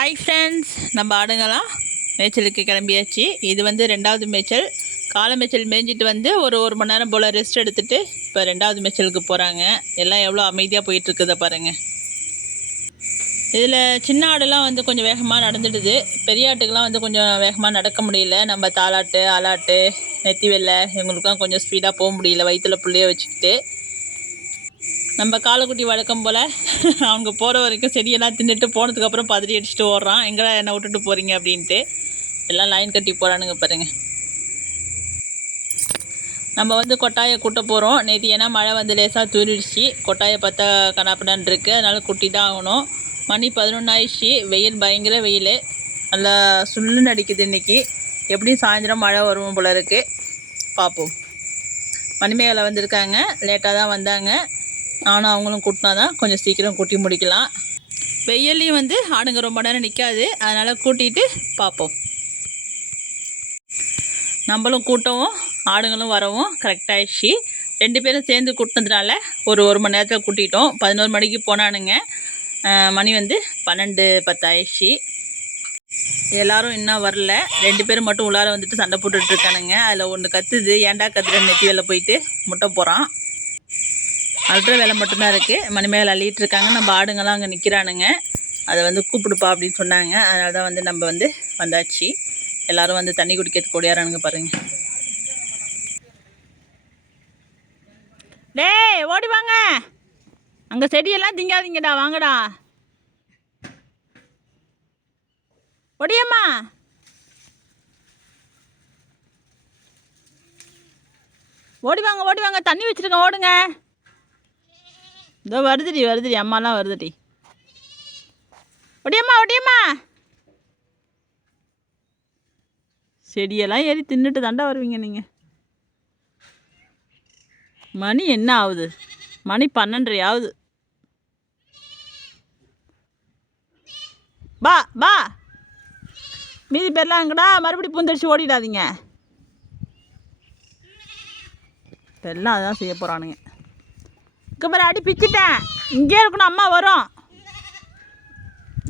Hi friends நம்ம ஆடுங்களாம். மேய்ச்சலுக்கு கிளம்பியாச்சு. இது வந்து ரெண்டாவது மேய்ச்சல். காலை மேய்ச்சல் மேய்ஞ்சிட்டு வந்து ஒரு ஒரு மணி நேரம் போல் ரெஸ்ட் எடுத்துகிட்டு இப்போ ரெண்டாவது மேய்ச்சலுக்கு போகிறாங்க எல்லாம் எவ்வளோ அமைதியாக போயிட்டுருக்குத பாருங்கள் இதில் சின்ன ஆடுலாம் வந்து கொஞ்சம் வேகமாக நடந்துடுது. பெரிய ஆட்டுக்கெலாம் வந்து கொஞ்சம் வேகமாக நடக்க முடியல. நம்ம தாலாட்டு அலாட்டு நெத்தி வெள்ளை இவங்களுக்குலாம் கொஞ்சம் ஸ்பீடாக போக முடியல. வயிற்றுல பிள்ளைய வச்சுக்கிட்டு. நம்ம காலக்குட்டி வழக்கம் போல் அவங்க போகிற வரைக்கும் செடியெல்லாம் தின்னுட்டு போனதுக்கப்புறம் பதறி அடிச்சுட்டு ஓடுறான். எங்கடா என்னை விட்டுட்டு போகிறீங்க அப்படின்ட்டு. எல்லாம் லைன் கட்டி போகிறானுங்க பாருங்கள் நம்ம வந்து கொட்டாயை கூட்ட போகிறோம் நேற்று ஏன்னா மழை வந்து லேசாக தூரிடுச்சு கொட்டாயை பார்த்தா கனாப்படான் இருக்குது அதனால் குட்டி தான் ஆகணும். மணி பதினொன்று ஆயிடுச்சு. வெயில் பயங்கர வெயில். நல்லா சுள்ளுன்னு அடிக்குது இன்றைக்கி எப்படியும் சாயந்தரம் மழை வரும் போல இருக்குது பார்ப்போம். மணிமேகலை வந்திருக்காங்க. லேட்டாக தான் வந்தாங்க. நானும் அவங்களும் கூட்டினா தான் கொஞ்சம் சீக்கிரம் கூட்டி முடிக்கலாம். வெயில்லையும் வந்து ஆடுங்க ரொம்ப நேரம் நிற்காது அதனால் கூட்டிகிட்டு பார்ப்போம் நம்மளும் கூட்டவும் ஆடுங்களும் வரவும் கரெக்டாகிடுச்சு ரெண்டு பேரும் சேர்ந்து கூட்டினதுனால ஒரு ஒரு மணி நேரத்தில் கூட்டிட்டோம். பதினோரு மணிக்கு போனானுங்க. மணி வந்து பன்னெண்டு பத்தாயிடுச்சு எல்லாரும் இன்னும் வரல. ரெண்டு பேரும் மட்டும் உள்ளார வந்துட்டு சண்டை போட்டுட்ருக்கானுங்க அதில் ஒன்று கத்துது. ஏன்டா கத்துற நெத்தி வெளில போயிட்டு முட்டை போகிறான் அல்ட்ரா வேலை மட்டும்தான் இருக்குது மணி மேலே அள்ளிட்டு இருக்காங்க. நம்ம ஆடுங்கெல்லாம் அங்கே நிற்கிறானுங்க அதை வந்து கூப்பிடுப்பா அப்படின்னு சொன்னாங்க. அதனால தான் வந்து நம்ம வந்து வந்தாச்சு. எல்லோரும் வந்து தண்ணி குடிக்கிறதுக்கு ஓடியாரானுங்க பாருங்கள் டேய் ஓடி வாங்க. அங்கே செடியெல்லாம் திங்காதீங்கடா. வாங்கடா. ஒடியம்மா ஓடி வாங்க ஓடி வாங்க. தண்ணி வச்சுருக்கேன் ஓடுங்க. இதோ வருதுடி வருதுடி. அம்மாலாம் வருதுடி. ஒடியம்மா ஒடியம்மா. செடியெல்லாம் ஏறி தின்னுட்டு தாண்டா வருவீங்க நீங்கள் மணி என்ன ஆகுது மணி பன்னெண்டரை ஆகுது பா பா. மீதி பேர்லாம் எங்கடா? மறுபடியும் பூந்தடிச்சு ஓடிடாதீங்க. எல்லாம் அதான் செய்ய போகிறானுங்க இங்கே அடி பிச்சுட்டேன் இங்கே இருக்கணும் அம்மா வரும்.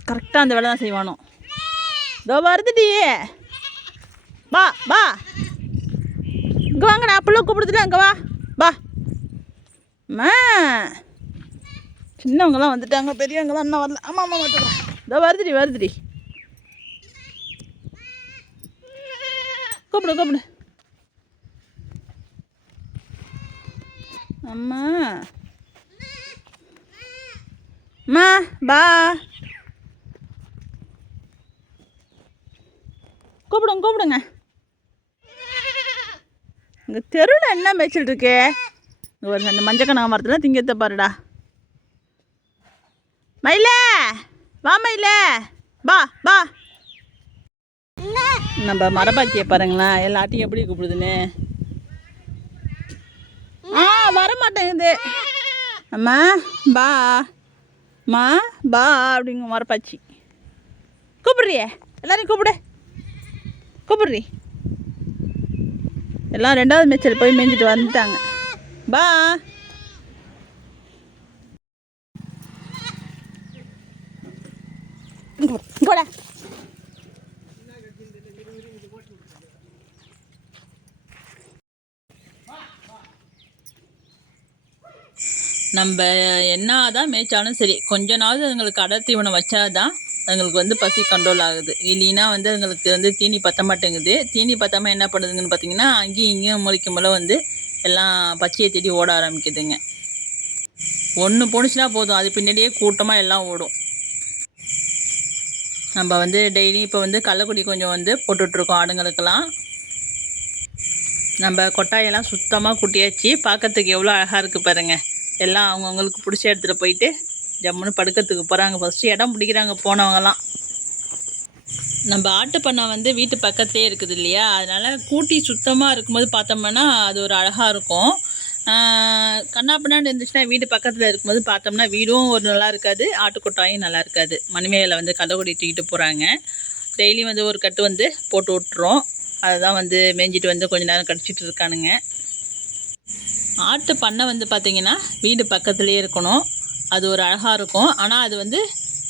கரெக்டாக அந்த வேலை தான் செய்வானோ. இதோ வருதுடி. வா வா. இங்கே வாங்க நான் பிள்ளை கூப்பிடுதுல இங்கே வா. வா. அம்மா. சின்னவங்களாம் வந்துட்டாங்க பெரியவங்களாம் இன்னும் வரல. ஆமாம் ஆமாம் மட்டும் இதோ வருதுடி வருதுடி. கூப்பிடு கூப்பிடு. அம்மா. அம்மா பா கூப்பிடுங்க கூப்பிடுங்க. இங்கே தெருவில் என்ன மேய்ச்சல் இருக்கே? ஒரு அந்த மஞ்சள் கனகா மரத்தில் திங்கத்த பாருடா. மயில வா மயிலே. பா பா நம்ம மரபாத்தியை பாருங்களேன் எல்லாத்தையும் எப்படி கூப்பிடுதுன்னு. ஆ வர மாட்டேங்குது அம்மா பா. மா பா அப்படிங்க மரப்பாச்சி கூப்பிடுறியே? எல்லாரையும் கூப்பிடு. கூப்பிடுறி. எல்லாம் ரெண்டாவது மேய்ச்சல் போய் மேய்ஞ்சிட்டு வந்துட்டாங்க. பா. கூட நம்ம என்ன தான் மேய்ச்சாலும் சரி கொஞ்ச நாள் அதுங்களுக்கு அடர் தீவனம் வச்சாதான் அதுங்களுக்கு வந்து பசி கண்ட்ரோல் ஆகுது. இல்லைன்னா வந்து அதுங்களுக்கு வந்து தீனி பத்த மாட்டேங்குது. தீனி பத்தாமல் என்ன பண்ணுதுங்கன்னு பார்த்தீங்கன்னா அங்கேயும் இங்கேயும் முளைக்கும் போல வந்து எல்லாம் பச்சையை தேடி ஓட ஆரம்பிக்குதுங்க. ஒன்று போணுச்சுன்னா போதும். அது பின்னாடியே கூட்டமாக எல்லாம் ஓடும். நம்ம வந்து டெய்லி இப்போ வந்து கள்ளக்குடி கொஞ்சம் வந்து போட்டுட்ருக்கோம் ஆடுங்களுக்கெல்லாம். நம்ம கொட்டாயெல்லாம் சுத்தமாக குட்டியாச்சு. பார்க்கறதுக்கு எவ்வளோ அழகாக இருக்குது பாருங்கள் எல்லாம் அவங்கவுங்களுக்கு பிடிச்ச இடத்துல போயிட்டு ஜம்முன்னு படுக்கிறதுக்கு போகிறாங்க ஃபஸ்ட்டு இடம் பிடிக்கிறாங்க போனவங்கலாம். நம்ம ஆட்டு பண்ணை வந்து வீட்டு பக்கத்துலேயே இருக்குது இல்லையா? அதனால் கூட்டி சுத்தமாக இருக்கும்போது பார்த்தோம்னா அது ஒரு அழகாக இருக்கும். கண்ணாப்பின்னாண்டு இருந்துச்சுன்னா வீடு பக்கத்தில் இருக்கும்போது பார்த்தோம்னா வீடும் ஒரு நல்லா இருக்காது ஆட்டுக்கொட்டாயும் நல்லா இருக்காது. மணிமேலை வந்து கள்ளக்குடி தூக்கிட்டு போகிறாங்க டெய்லியும் வந்து ஒரு கட்டு வந்து போட்டு விட்டுறோம். அதுதான் வந்து மேய்ஞ்சிட்டு வந்து கொஞ்ச நேரம் கடிச்சிட்டு இருக்கானுங்க. ஆட்டு பண்ணை வந்து பார்த்திங்கன்னா வீடு பக்கத்துலேயே இருக்கணும். அது ஒரு அழகாக இருக்கும். ஆனால் அது வந்து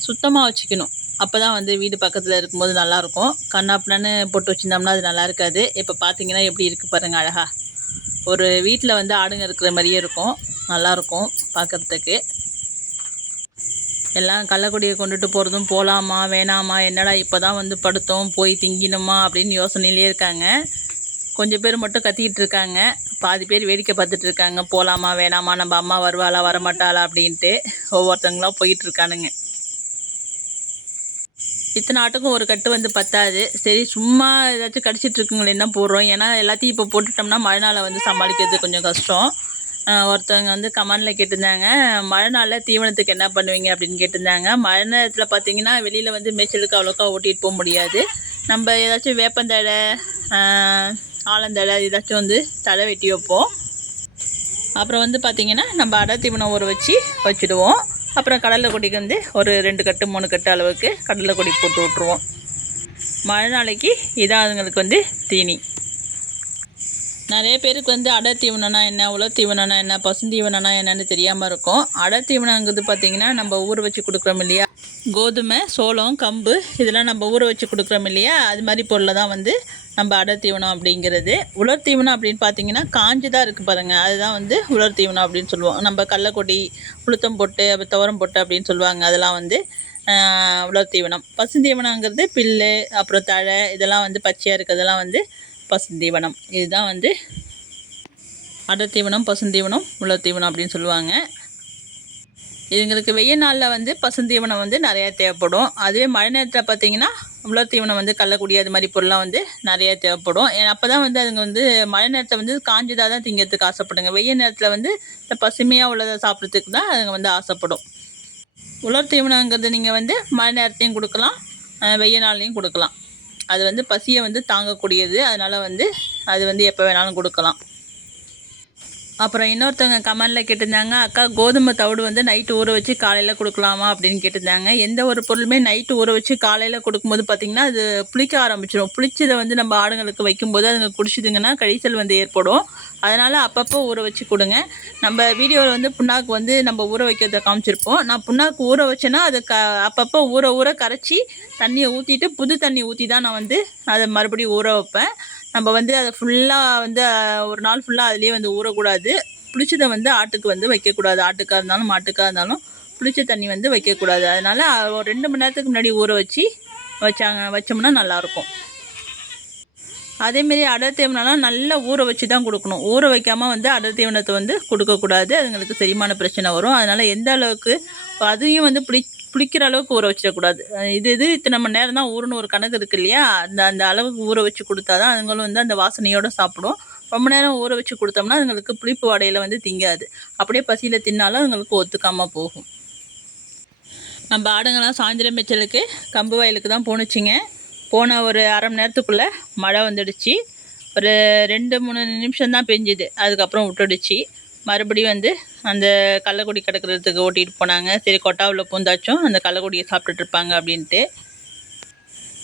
சுத்தமாக வச்சுக்கணும். அப்போ தான் வந்து வீடு பக்கத்தில் இருக்கும்போது நல்லாயிருக்கும். கண்ணாப்பினான்னு போட்டு வச்சுருந்தோம்னா அது நல்லா இருக்காது. இப்போ பார்த்தீங்கன்னா எப்படி இருக்குது பாருங்கள் அழகாக ஒரு வீட்டில் வந்து ஆடுங்க இருக்கிற மாதிரியே இருக்கும். நல்லாயிருக்கும் பார்க்குறதுக்கு எல்லாம் கள்ளக்குடியை கொண்டுட்டு போகிறதும் போகலாமா வேணாமா என்னடா இப்போ தான் வந்து படுத்தோம் போய் திங்கினுமா அப்படின்னு யோசனையிலே இருக்காங்க. கொஞ்சம் பேர் மட்டும் கத்திக்கிட்டு இருக்காங்க. பாதி பேர் வேடிக்கை பார்த்துட்டு இருக்காங்க. போகலாமா வேணாமா நம்ம அம்மா வருவாளா வரமாட்டாளா அப்படின்ட்டு ஒவ்வொருத்தங்களாம் போயிட்டு இருக்கானுங்க. இத்தனை ஆட்டுக்கும் ஒரு கட்டு வந்து பத்தாது. சரி சும்மா ஏதாச்சும் கடிச்சிட்டு இருக்குங்களே என்ன போடுறோம். ஏன்னா எல்லாத்தையும் இப்போ போட்டுட்டோம்னா மழை நாளை வந்து சமாளிக்கிறது கொஞ்சம் கஷ்டம். ஒருத்தவங்க வந்து கமெண்டில் கேட்டிருந்தாங்க மழை நாளில் தீவனத்துக்கு என்ன பண்ணுவீங்க? அப்படின்னு கேட்டிருந்தாங்க. மழை நேரத்தில் பார்த்தீங்கன்னா வெளியில் வந்து மேய்ச்சலுக்கு அவ்வளோக்கா ஓட்டிகிட்டு போக முடியாது. நம்ம ஏதாச்சும் வேப்பந்தழை ஆஹ் ஆலந்தழை ஏதாச்சும் வந்து தழை வெட்டி வைப்போம். அப்புறம் வந்து பார்த்திங்கன்னா நம்ம அடை தீவனம் ஊற வச்சு வச்சுடுவோம். அப்புறம் கடலை கொடிக்கு வந்து ஒரு ரெண்டு கட்டு மூணு கட்டு அளவுக்கு கடலை கொடி போட்டு விட்ருவோம் மழை நாளைக்கு இதான் அதுங்களுக்கு வந்து தீனி. நிறைய பேருக்கு வந்து அடை தீவனம்னா என்ன உலர் தீவனம்னா என்ன பசுந்தீவனம்னா என்னன்னு தெரியாமல் இருக்கும். அடை தீவனங்கிறது பார்த்திங்கன்னா நம்ம ஊற வச்சு கொடுக்குறோம் இல்லையா? கோதுமை சோளம் கம்பு இதெல்லாம் நம்ம ஊற வச்சு கொடுக்குறோம் இல்லையா? அது மாதிரி பொருளை தான் வந்து நம்ம அடை தீவனம் அப்படிங்கிறது. உலர் தீவனம் அப்படின்னு பார்த்தீங்கன்னா காஞ்சுதான் இருக்குது பாருங்கள் அதுதான் வந்து உலர் தீவனம் அப்படின்னு சொல்லுவோம் நம்ம கடலக்கொடி உளுத்தம் போட்டு அப்புறம் துவரம் போட்டு அப்படின்னு சொல்லுவாங்க. அதெல்லாம் வந்து உலர் தீவனம். பசுந்தீவனங்கிறது பில்லு அப்புறம் தழை இதெல்லாம் வந்து பச்சையாக இருக்கிறதெல்லாம் வந்து பசுந்தீவனம். இதுதான் வந்து அடர் தீவனம் பசுந்தீவனம் உலர் தீவனம் அப்படின்னு சொல்லுவாங்க. இதுங்களுக்கு வெயில் நாளில் வந்து பசுந்தீவனம் வந்து நிறையா தேவைப்படும். அதுவே மழை நேரத்தில் பார்த்தீங்கன்னா உலர் தீவனம் வந்து கல்லக்கூடிய அது மாதிரி பொருள்லாம் வந்து நிறையா தேவைப்படும். ஏன்னா அப்போ தான் வந்து அதுங்க வந்து மழை நேரத்தில் வந்து காஞ்சதாக தான் திங்கிறதுக்கு ஆசைப்படுங்க. வெயில் நேரத்தில் வந்து இந்த பசுமையாக உள்ளதை சாப்பிட்றதுக்கு தான் அதுங்க வந்து ஆசைப்படும். உலர் தீவனங்கிறது நீங்கள் வந்து மழை நேரத்தையும் கொடுக்கலாம் வெயில் நாள்லையும் கொடுக்கலாம். அது வந்து பசியை வந்து தாங்கக்கூடியது. அதனால் வந்து அது வந்து எப்போ வேணாலும் கொடுக்கலாம். அப்புறம் இன்னொருத்தவங்க கமெண்டில் கேட்டிருந்தாங்க அக்கா கோதுமை தவிடு வந்து நைட்டு ஊற வச்சு காலையில் கொடுக்கலாமா? அப்படின்னு கேட்டிருந்தாங்க. எந்த ஒரு பொருளுமே நைட்டு ஊற வச்சு காலையில் கொடுக்கும்போது பார்த்திங்கன்னா அது புளிக்க ஆரம்பிச்சிடும் புளிச்சதை வந்து நம்ம ஆடுங்களுக்கு வைக்கும்போது அதுங்க குடிச்சிதுங்கன்னா கழிச்சல் வந்து ஏற்படும். அதனால் அப்பப்போ ஊற வச்சு கொடுங்க. நம்ம வீடியோவில் வந்து புண்ணாக்கு வந்து நம்ம ஊற வைக்கிறத காமிச்சிருப்போம். நான் புண்ணாக்கு ஊற வச்சேன்னா அதை க அப்பப்போ ஊற ஊற கரைச்சி தண்ணியை ஊற்றிட்டு புது தண்ணி ஊற்றி தான் நான் வந்து அதை மறுபடியும் ஊற வைப்பேன். நம்ம வந்து அதை ஃபுல்லாக வந்து ஒரு நாள் ஃபுல்லாக அதுலேயே வந்து ஊறக்கூடாது. புளிச்சதை வந்து ஆட்டுக்கு வந்து வைக்கக்கூடாது. ஆட்டுக்காக இருந்தாலும் மாட்டுக்காக இருந்தாலும் புளிச்ச தண்ணி வந்து வைக்கக்கூடாது. அதனால் ஒரு ரெண்டு மணி நேரத்துக்கு முன்னாடி ஊற வச்சு வச்சாங்க வச்சோம்னா நல்லாயிருக்கும் அதேமாரி அடர் தீவனம்லாம் நல்லா ஊற வச்சு தான் கொடுக்கணும். ஊற வைக்காமல் வந்து அடர் தீவனத்தை வந்து கொடுக்கக்கூடாது. அதுங்களுக்கு செரிமான பிரச்சனை வரும். அதனால் எந்த அளவுக்கு அதையும் வந்து புளி புளிக்கிற அளவுக்கு ஊற வச்சிடக்கூடாது. இது இது இத்தனை மணி நேரம் தான் ஊறணும். ஒரு கணக்கு இருக்கு இல்லையா? அந்த அந்த அளவுக்கு ஊற வச்சு கொடுத்தா தான் அதுங்களும் வந்து அந்த வாசனையோடு சாப்பிடும். ரொம்ப நேரம் ஊற வச்சு கொடுத்தோம்னா அதுங்களுக்கு புளிப்பு வடையில் வந்து திங்காது. அப்படியே பசியில் தின்னாலும் அதுங்களுக்கு ஒத்துக்காமல் போகும். நம்ம ஆடுங்கள்லாம் சாயந்தரம் மேய்ச்சலுக்கு கம்பு வயலுக்கு தான் போணுச்சிங்க. போன ஒரு அரை மணி நேரத்துக்குள்ளே மழை வந்துடுச்சு. ஒரு ரெண்டு மூணு நிமிஷம் தான் பெஞ்சுது. அதுக்கப்புறம் விட்டுடுச்சு. மறுபடியும் வந்து அந்த கள்ளக்குடி கிடக்கிறதுக்கு ஓட்டிகிட்டு போனாங்க. சரி கொட்டாவில் பூந்தாச்சும் அந்த கள்ளக்குடியை சாப்பிட்டுட்டு இருப்பாங்க அப்படின்ட்டு.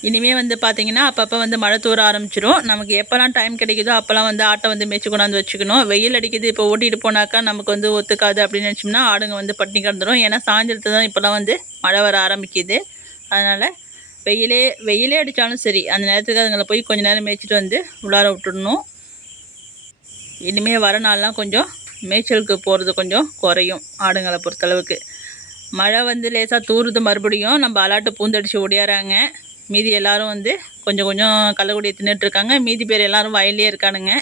இனிமே வந்து பார்த்தீங்கன்னா அப்பப்போ வந்து மழை தூர ஆரம்பிச்சிரும். நமக்கு எப்போல்லாம் டைம் கிடைக்குதோ அப்போல்லாம் வந்து ஆட்டை வந்து மேய்ச்சி கொண்டாந்து வச்சுக்கணும். வெயில் அடிக்குது இப்போ ஓட்டிகிட்டு போனாக்கா நமக்கு வந்து ஒத்துக்காது அப்படின்னு நினச்சோம்னா ஆடுங்க வந்து பட்டினி கிடந்துரும். ஏன்னா சாயந்தரத்து தான் இப்போல்லாம் வந்து மழை வர ஆரம்பிக்குது. அதனால் வெயிலே வெயிலே அடித்தாலும் சரி அந்த நேரத்துக்கு அதுங்களை போய் கொஞ்ச நேரம் மேய்ச்சிட்டு வந்து உள்ளார விட்டுடணும். இனிமேல் வர நாள்லாம் கொஞ்சம் மேய்ச்சலுக்கு போகிறது கொஞ்சம் குறையும் ஆடுங்களை பொறுத்தளவுக்கு. மழை வந்து லேசாக தூறுது மறுபடியும். நம்ம அலாட்டு பூந்தடிச்சு ஓடியாராங்க மீதி எல்லாரும் வந்து கொஞ்சம் கொஞ்சம் கள்ளக்குடியை தின்னுட்ருக்காங்க மீதி பேர் எல்லாரும் வயல்லே இருக்கானுங்க.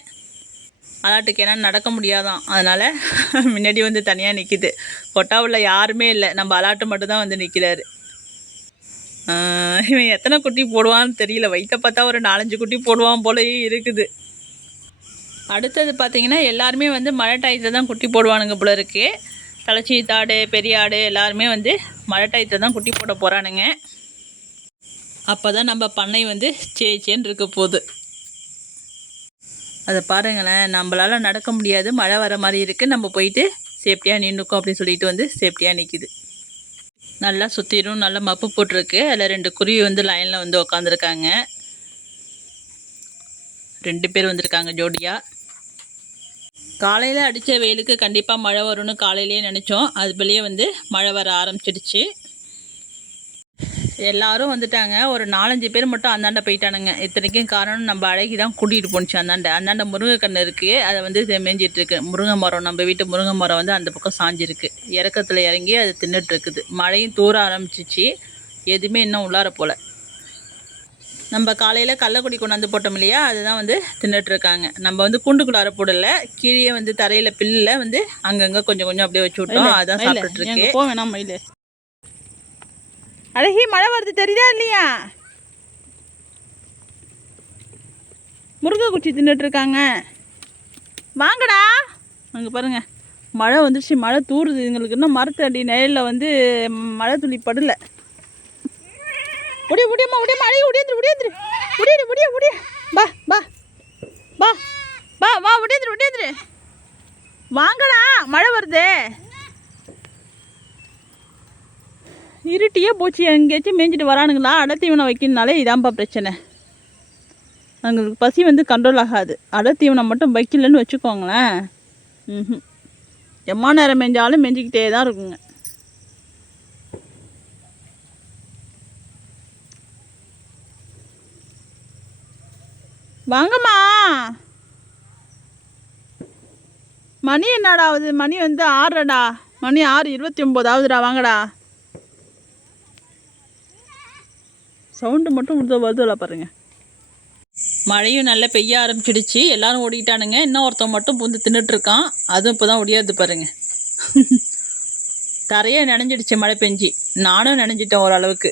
அலாட்டுக்கு ஏன்னா நடக்க முடியாதான். அதனால் முன்னாடி வந்து தனியாக நிற்கிது கொட்டாவில் யாருமே இல்லை. நம்ம அலாட்டு மட்டும்தான் வந்து நிற்கிறாரு இவன் எத்தனை குட்டி போடுவான்னு தெரியல. வயிற்ற பார்த்தா ஒரு நாலஞ்சு குட்டி போடுவான் போலயே இருக்குது. அடுத்தது பார்த்தீங்கன்னா எல்லாருமே வந்து மழை டயத்தில் தான் குட்டி போடுவானுங்க போல இருக்கு. தலைச்சி தாடு பெரிய ஆடு எல்லாருமே வந்து மழை டயத்தில் தான் குட்டி போட போகிறானுங்க அப்போ தான் நம்ம பண்ணை வந்து சே சேன்னு இருக்க போகுது. அதை பாருங்களேன் நம்மளால் நடக்க முடியாது. மழை வர மாதிரி இருக்குது நம்ம போயிட்டு சேஃப்டியாக நின்றுக்கோம் அப்படின்னு சொல்லிட்டு வந்து சேஃப்டியாக நிற்கிது நல்லா சுற்றிடும் நல்லா மப்பு போட்டிருக்கு. அதில் ரெண்டு குருவி வந்து லைனில் வந்து உக்காந்துருக்காங்க. ரெண்டு பேர் வந்திருக்காங்க ஜோடியாக காலையில் அடித்த வெயிலுக்கு கண்டிப்பாக மழை வரும்னு காலையிலேயே நினச்சோம். அது வெளியே வந்து மழை வர ஆரம்பிச்சிடுச்சு. எல்லாரும் வந்துட்டாங்க. ஒரு நாலஞ்சு பேர் மட்டும் அந்தாண்ட போயிட்டானுங்க. இத்தனைக்கும் காரணம் நம்ம அழகி தான் கூட்டிகிட்டு போணுச்சு அந்தாண்ட. அந்தாண்ட முருங்கைக்கன்று இருக்குது அதை வந்து இருக்கு முருங்கை மரம் நம்ம வீட்டு முருங்கை மரம் வந்து அந்த பக்கம் சாஞ்சிருக்கு. இறக்கத்தில் இறங்கி அது தின்னுட்டு இருக்குது மழையும் தூர ஆரம்பிச்சிச்சு. எதுவுமே இன்னும் உள்ளார போல. நம்ம காலையில் கள்ளக்குடி கொண்டாந்து போட்டோம் இல்லையா? அதுதான் வந்து தின்னுட்டு இருக்காங்க நம்ம வந்து கூண்டுக்குள்ளார போடல. கீழே வந்து தரையில் பில்லில் வந்து அங்கங்கே கொஞ்சம் கொஞ்சம் அப்படியே வச்சு விட்டோம். அதான் சாப்பிட்டுட்டு இருக்கு. போ வேணாம் மயில். அழகி மழை வருது தெரியுதா இல்லையா? முருங்கை குச்சி தின்னுட்டு இருக்காங்க வாங்கடா. அங்கே பாருங்க. மழை வந்துருச்சு மழை தூறுது எங்களுக்கு இன்னும் மரத்தடி அடி நிழலில் வந்து மழை துளி படல. முடிய முடியுமா முடியுமா மழை முடியாது முடியாது முடியாது முடிய முடிய பா பா பா பா வா முடியாது முடியாது வாங்கடா மழை வருதே. இருட்டியே போச்சு. எங்கேயாச்சும் மேய்ஞ்சிட்டு வரானுங்களா? அடத்தீவனம் வைக்கணுனாலே இதான்ப்பா பிரச்சனை. அவங்களுக்கு பசி வந்து கண்ட்ரோல் ஆகாது. அடத்தீவனம் மட்டும் வைக்கலன்னு வச்சுக்கோங்களேன். ம் எம்மா நேரம் மேய்ஞ்சாலும் மேய்ஞ்சிக்கிட்டே தான் இருக்குங்க. வாங்கம்மா. மணி என்னடா ஆகுது? மணி வந்து ஆறுடா. மணி ஆறு இருபத்தி ஒம்போதாவதுடா. வாங்கடா. சவுண்டு மட்டும் கொடுத்தா வருதுல பாருங்க. மழையும் நல்லா பெய்ய ஆரம்பிச்சிடுச்சு. எல்லாரும் ஓடிக்கிட்டானுங்க இன்னும் ஒருத்தன் மட்டும் புந்து தின்னுட்டு இருக்கான் அதுவும் இப்போ தான் ஒடியாது பாருங்க. தரையே நனைஞ்சிடுச்சு மழை பெஞ்சி. நானும் நனைஞ்சிட்டேன் ஓரளவுக்கு.